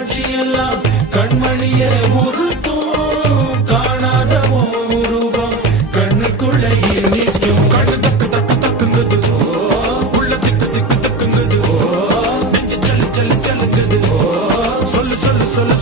காட்சியெல்லாம் கண்மணிய உருத்தும் காணாத உருவம் கண்ணுக்குள்ள நிற்கும் கண்ணு தக்கு தக்கு தக்குங்குது உள்ள திக்கு திக்கு தக்குங்குது நெஞ்சு சல்லு சல்லு சல்லுங்குது சொல்லு சொல்லு சொல்லு